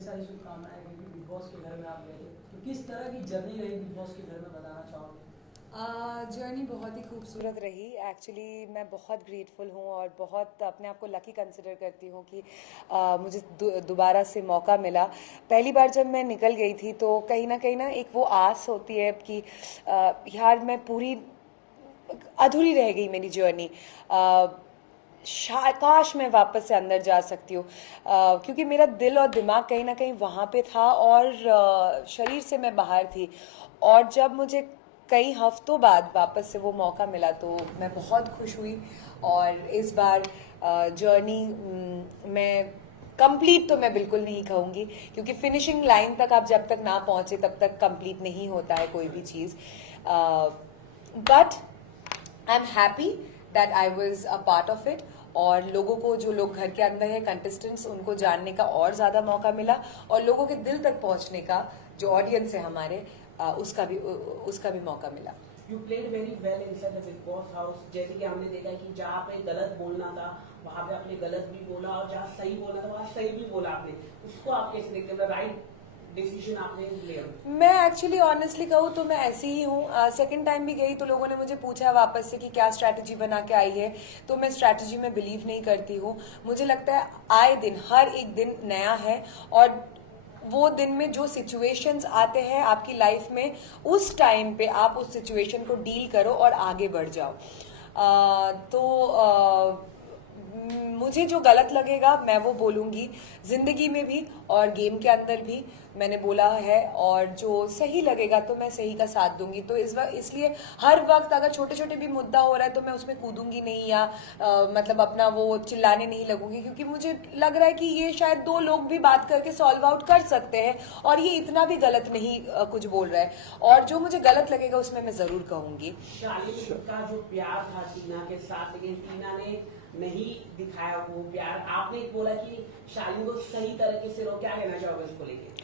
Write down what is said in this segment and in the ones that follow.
सारी शुभकामनाएं क्योंकि बिग बॉस के घर में आप गए थे, तो किस तरह की जर्नी रही बिग बॉस के घर में, बताना चाहोगे? जर्नी बहुत ही खूबसूरत रही। एक्चुअली मैं बहुत ग्रेटफुल हूँ और बहुत अपने आप को लकी कंसिडर करती हूँ कि मुझे दोबारा से मौका मिला। पहली बार जब मैं निकल गई थी तो कहीं ना एक वो आस होती है कि यार मैं पूरी अधूरी रह गई मेरी जर्नी। काश मैं वापस से अंदर जा सकती हूँ, क्योंकि मेरा दिल और दिमाग कहीं ना कहीं वहाँ पे था और शरीर से मैं बाहर थी। और जब मुझे कई हफ्तों बाद वापस से वो मौका मिला तो मैं बहुत खुश हुई। और इस बार जर्नी मैं कंप्लीट तो मैं बिल्कुल नहीं कहूँगी, क्योंकि फिनिशिंग लाइन तक आप जब तक ना पहुँचे तब तक कंप्लीट नहीं होता है कोई भी चीज़। But I am happy that I was a part of it. और लोगों को, जो लोग घर के अंदर है कंटेस्टेंट्स, उनको जानने का और ज़्यादा मौका मिला और लोगों के दिल तक पहुंचने का, जो ऑडियंस है हमारे, उसका भी मौका मिला। You played very well inside the big boss house. जैसे कि हमने देखा है कि जहाँ पे गलत बोलना था वहाँ पे आपने गलत भी बोला और जहाँ सही बोलना था वहाँ सही भी बोला आपने। उसको आप कैसे देखते हैं? राइट डिसीजन आपने लिया? मैं एक्चुअली ऑनेस्टली कहूँ तो मैं ऐसी ही हूँ। सेकंड टाइम भी गई तो लोगों ने मुझे पूछा वापस से कि क्या स्ट्रैटेजी बना के आई है, तो मैं स्ट्रैटेजी में बिलीव नहीं करती हूँ। मुझे लगता है आए दिन, हर एक दिन नया है और वो दिन में जो सिचुएशंस आते हैं आपकी लाइफ में, उस टाइम पे आप उस सिचुएशन को डील करो और आगे बढ़ जाओ। मुझे जो गलत लगेगा मैं वो बोलूँगी, ज़िंदगी में भी और गेम के अंदर भी मैंने बोला है, और जो सही लगेगा तो मैं सही का साथ दूंगी। तो इसलिए हर वक्त अगर छोटे छोटे भी मुद्दा हो रहा है तो मैं उसमें कूदूंगी नहीं या मतलब अपना वो चिल्लाने नहीं लगूंगी, क्योंकि मुझे लग रहा है कि ये शायद दो लोग भी बात करके सॉल्व आउट कर सकते हैं और ये इतना भी गलत नहीं कुछ बोल रहा है। और जो मुझे गलत लगेगा उसमें मैं ज़रूर कहूँगी। शालीन का जो प्यार था टीना के साथ, लेकिन टीना ने नहीं दिखाया वो प्यार। आपने बोला कि शालीन को सही तरीके से क्या कहना चाहोगे उसको लेके?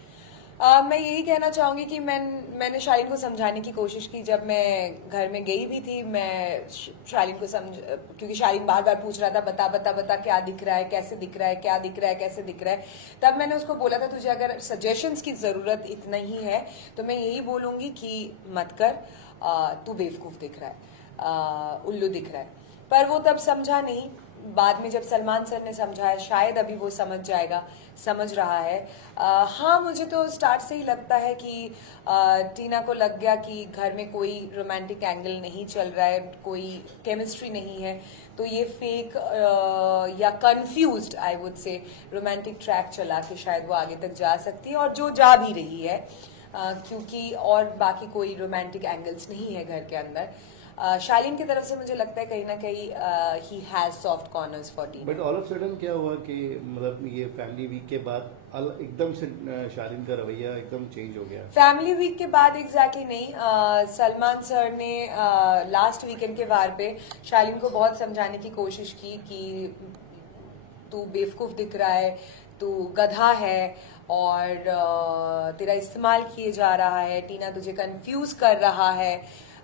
मैं यही कहना चाहूँगी कि मैंने शालीन को समझाने की कोशिश की। जब मैं घर में गई भी थी, मैं शालीन को क्योंकि शालीन बार बार पूछ रहा था बता बता बता क्या दिख रहा है, कैसे दिख रहा है, क्या दिख रहा है, कैसे दिख रहा है। तब मैंने उसको बोला था तुझे अगर सजेशंस की ज़रूरत इतना ही है तो मैं यही बोलूँगी कि मत कर, तू बेवकूफ़ दिख रहा है, उल्लू दिख रहा है। पर वो तब समझा नहीं। बाद में जब सलमान सर ने समझाया, शायद अभी वो समझ जाएगा, समझ रहा है। हाँ, मुझे तो स्टार्ट से ही लगता है कि टीना को लग गया कि घर में कोई रोमांटिक एंगल नहीं चल रहा है, कोई केमिस्ट्री नहीं है, तो ये फेक या कंफ्यूज्ड आई वुड से रोमांटिक ट्रैक चला के शायद वो आगे तक जा सकती है, और जो जा भी रही है, क्योंकि और बाकी कोई रोमांटिक एंगल्स नहीं है घर के अंदर। शालीन की तरफ से मुझे लगता है कहीं ना कहीं he has soft corners for Tina. But all of sudden क्या हुआ कि मतलब ये फैमिली वीक के बाद एकदम से शालीन का रवैया एकदम चेंज हो गया? फैमिली वीक के बाद एग्जैक्टली नहीं। सलमान सर ने लास्ट वीकेंड के वार पे शालीन को बहुत समझाने की कोशिश की कि तू बेवकूफ़ दिख रहा है, तू गधा है और तेरा इस्तेमाल किए जा रहा है, टीना तुझे कंफ्यूज कर रहा है,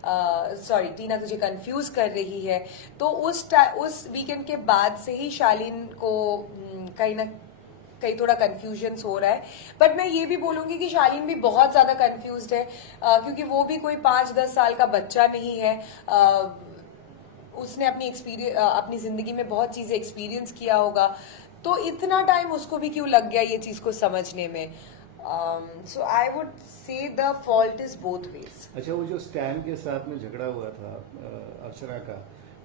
टीना तुझे कंफ्यूज कर रही है। तो उस वीकेंड के बाद से ही शालीन को कहीं ना कहीं थोड़ा कंफ्यूजन हो रहा है। बट मैं ये भी बोलूंगी कि शालीन भी बहुत ज्यादा कंफ्यूज्ड है, क्योंकि वो भी कोई 5-10 साल का बच्चा नहीं है। उसने अपनी जिंदगी में बहुत चीजें एक्सपीरियंस किया होगा, तो इतना टाइम उसको भी क्यों लग गया ये चीज को समझने में। So I would say the fault is both ways. अच्छा, वो जो स्टैन के साथ में झगड़ा हुआ था अर्चना का,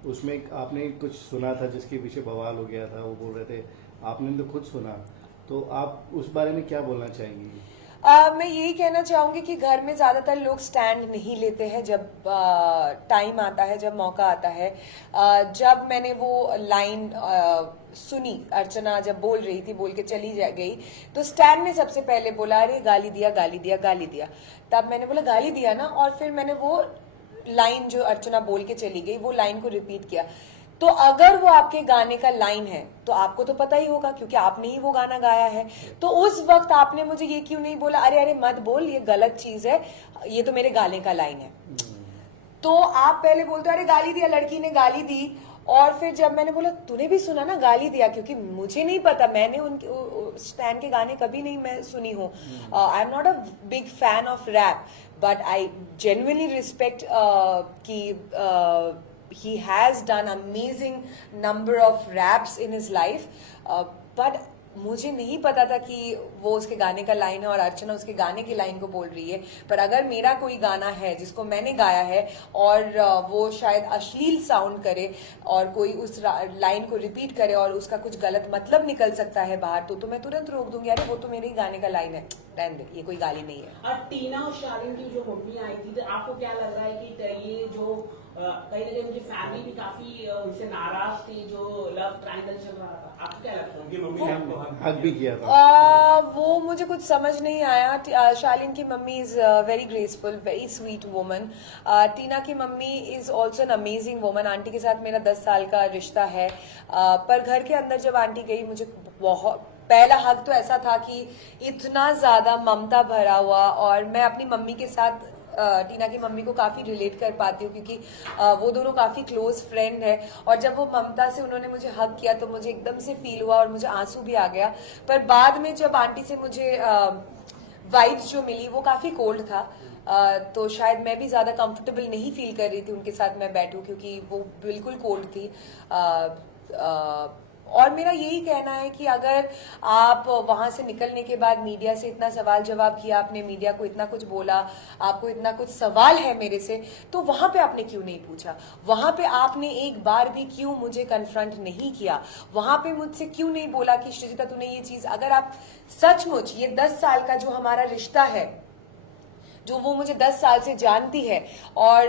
उसमें आपने कुछ सुना था जिसके पीछे बवाल हो गया था, वो बोल रहे थे, आपने तो खुद सुना, तो आप उस बारे में क्या बोलना चाहेंगी? मैं यही कहना चाहूंगी कि घर में ज्यादातर लोग स्टैंड नहीं लेते हैं जब टाइम आता है, जब मौका आता है। जब मैंने वो लाइन सुनी, अर्चना जब बोल रही थी, बोल के चली गई, तो स्टैंड ने सबसे पहले बोला अरे गाली दिया गाली दिया गाली दिया। तब मैंने बोला गाली दिया ना, और फिर मैंने वो लाइन जो अर्चना बोल के चली गई वो लाइन को रिपीट किया। तो अगर वो आपके गाने का लाइन है तो आपको तो पता ही होगा, क्योंकि आपने ही वो गाना गाया है। तो उस वक्त आपने मुझे ये क्यों नहीं बोला अरे अरे मत बोल, ये गलत चीज है, ये तो मेरे गाने का लाइन है। तो आप पहले बोलते अरे गाली दिया, लड़की ने गाली दी, और फिर जब मैंने बोला तूने भी सुना ना गाली दिया, क्योंकि मुझे नहीं पता, मैंने स्टैन के गाने कभी नहीं मैं सुनी हूँ. I am not a big fan of rap, but I genuinely respect कि he has done amazing number of raps in his life, but मुझे नहीं पता था कि वो उसके गाने का लाइन है और अर्चना उसके गाने की लाइन को बोल रही है. पर अगर मेरा कोई गाना है जिसको मैंने गाया है और वो शायद अश्लील साउंड करे और कोई उस लाइन को रिपीट करे और उसका कुछ गलत मतलब निकल सकता है बाहर, तो मैं तुरंत रोक दूंगी, अरे वो तो मेरे ही गाने का लाइन है, रहने दे, ये कोई गाली नहीं है. और टीना और शालीन की जो मम्मी आई थी, तो आपको क्या लग रहा है कि ये जो कहीं ना कहीं उनकी फैमिली भी काफी उनसे नाराज थी, जो लव ट्रायंगल चल रहा था, आपको क्या लगता है? उनकी मम्मी ने आपको हक भी किया था. वो मुझे कुछ समझ नहीं आया. शालीन की mummy is very graceful, very sweet woman. Tina की mummy is also an amazing woman. Auntie के साथ मेरा 10 साल का रिश्ता है. पर घर के अंदर जब आंटी गई, मुझे बहुत पहला हक तो ऐसा था कि इतना ज्यादा ममता भरा हुआ, और मैं अपनी मम्मी के साथ टीना की मम्मी को काफी रिलेट कर पाती हूँ क्योंकि वो दोनों काफी क्लोज फ्रेंड है. और जब वो ममता से उन्होंने मुझे हक किया तो मुझे एकदम से फील हुआ और मुझे आंसू भी आ गया. पर बाद में जब आंटी से मुझे वाइब्स जो मिली वो काफी कोल्ड था. तो शायद मैं भी ज्यादा कंफर्टेबल नहीं फील कर रही थी उनके साथ मैं बैठूं, क्योंकि वो बिल्कुल कोल्ड थी. और मेरा यही कहना है कि अगर आप वहां से निकलने के बाद मीडिया से इतना सवाल जवाब किया, आपने मीडिया को इतना कुछ बोला, आपको इतना कुछ सवाल है मेरे से, तो वहां पे आपने क्यों नहीं पूछा? वहां पे आपने एक बार भी क्यों मुझे कन्फ्रंट नहीं किया? वहां पे मुझसे क्यों नहीं बोला कि श्रीजिता तूने ये चीज, अगर आप सचमुच ये 10 साल का जो हमारा रिश्ता है, जो वो मुझे 10 साल से जानती है, और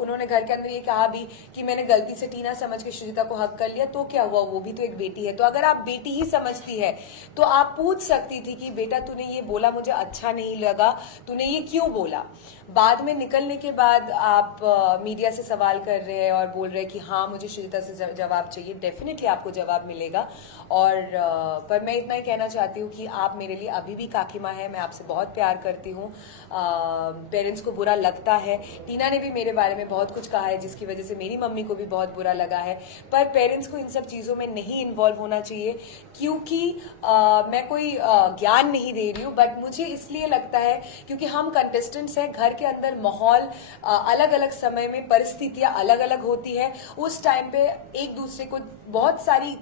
उन्होंने घर के अंदर ये कहा भी कि मैंने गलती से टीना समझ के श्रीजिता को हक कर लिया, तो क्या हुआ, वो भी तो एक बेटी है. तो अगर आप बेटी ही समझती है तो आप पूछ सकती थी कि बेटा तूने ये बोला मुझे अच्छा नहीं लगा, तूने ये क्यों बोला. बाद में निकलने के बाद आप मीडिया से सवाल कर रहे हैं और बोल रहे हैं कि हाँ मुझे श्रीजिता से जवाब चाहिए. डेफिनेटली आपको जवाब मिलेगा. और पर मैं इतना ही कहना चाहती हूँ कि आप मेरे लिए अभी भी काकी माँ है. मैं आपसे बहुत प्यार करती हूँ. पेरेंट्स को बुरा लगता है. टीना ने भी मेरे बारे में बहुत कुछ कहा है जिसकी वजह से मेरी मम्मी को भी बहुत बुरा लगा है. पर पेरेंट्स को इन सब चीजों में नहीं इन्वॉल्व होना चाहिए, क्योंकि मैं कोई ज्ञान नहीं दे रही हूँ, बट मुझे इसलिए लगता है क्योंकि हम कंटेस्टेंट्स हैं. घर के अंदर माहौल अलग अलग समय में परिस्थितियां अलग अलग होती है. उस टाइम पे एक दूसरे को बहुत सारी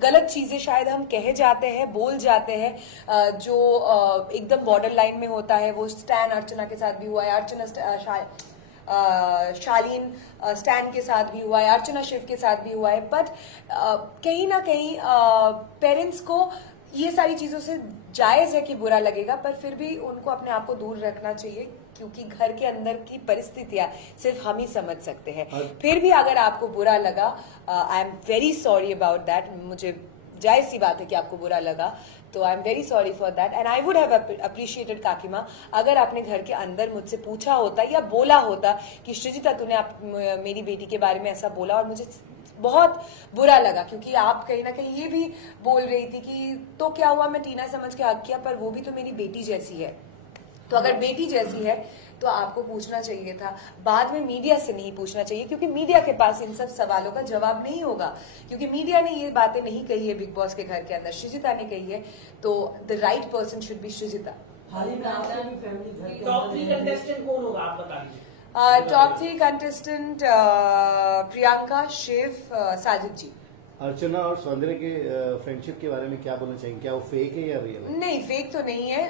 गलत चीजें शायद हम कहे जाते हैं, बोल जाते हैं, जो एकदम बॉर्डर लाइन में होता है. वो स्टैन अर्चना के साथ भी हुआ है, अर्चना शालीन स्टैन के साथ भी हुआ है, अर्चना शिव के साथ भी हुआ है. बट कहीं ना कहीं पेरेंट्स को ये सारी चीजों से जायज है कि बुरा लगेगा, पर फिर भी उनको अपने आप को दूर रखना चाहिए, क्योंकि घर के अंदर की परिस्थितियां सिर्फ हम ही समझ सकते हैं. फिर भी अगर आपको बुरा लगा, I am very sorry about that. मुझे जायज सी बात है कि आपको बुरा लगा, तो I am very sorry for that. And I would have appreciated काकी माँ अगर आपने घर के अंदर मुझसे पूछा होता या बोला होता कि श्रीजिता तूने मेरी बेटी के बारे में ऐसा बोला और मुझे बहुत बुरा लगा, क्योंकि आप कहीं ना कहीं ये भी बोल रही थी कि तो क्या हुआ, मैं टीना समझ के हक किया, पर वो भी तो मेरी बेटी जैसी है. तो अगर बेटी जैसी है तो आपको पूछना चाहिए था. बाद में मीडिया से नहीं पूछना चाहिए, क्योंकि मीडिया के पास इन सब सवालों का जवाब नहीं होगा, क्योंकि मीडिया ने ये बातें नहीं कही है बिग बॉस के घर के अंदर, श्रीजिता ने कही है. तो the right person should be Shreejita. हाल ही में आपकी भी फैमिली घर के टॉप अंदर 3 कंटेस्टेंट कौन होगा आप बता दीजिए. टॉप 3 कंटेस्टेंट प्रियंका, शिव, साजिद जी. अर्चना और सौंदर्य के फ्रेंडशिप के बारे में क्या बोलना चाहिए? क्या वो फेक है या रियल है? नहीं, फेक तो नहीं है,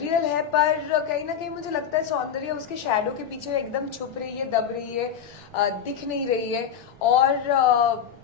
रियल है. पर कहीं ना कहीं मुझे लगता है सौंदर्य उसके शैडो के पीछे एकदम छुप रही है, दब रही है, दिख नहीं रही है. और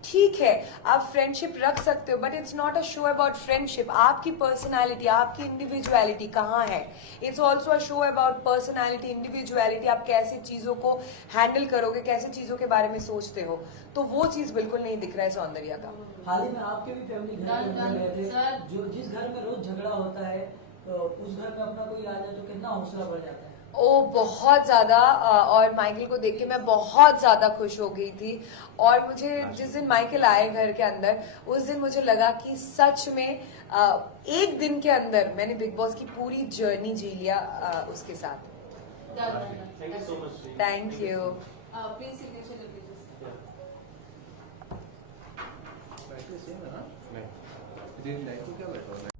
ठीक है, आप फ्रेंडशिप रख सकते हो, but it's not a show about friendship. आपकी पर्सनालिटी, आपकी इंडिविजुअलिटी कहाँ है? It's also a show about personality, individuality. आप कैसे चीजों को हैंडल करोगे, कैसे चीजों के बारे में सोचते हो, तो वो चीज बिल्कुल नहीं दिख रहा है सौंदर्य का. हाल ही में आपके भी फैमिली घर के अंदर गए थे, जो जिस घर में रोज झगड़ा होता है, उस घर में अपना कोई आ जाए तो कितना हौसला बढ़ जाता है. ओ बहुत ज्यादा. और माइकल को देख के मैं बहुत ज्यादा खुश हो गई थी. और मुझे जिस दिन माइकल आए घर के अंदर, उस दिन मुझे लगा कि सच में एक दिन के अंदर मैंने बिग बॉस की पूरी जर्नी जी लिया उसके साथ. Thank you so much. Thank you. Please signature the pages. नहीं. दिन लाइक को क्या लगा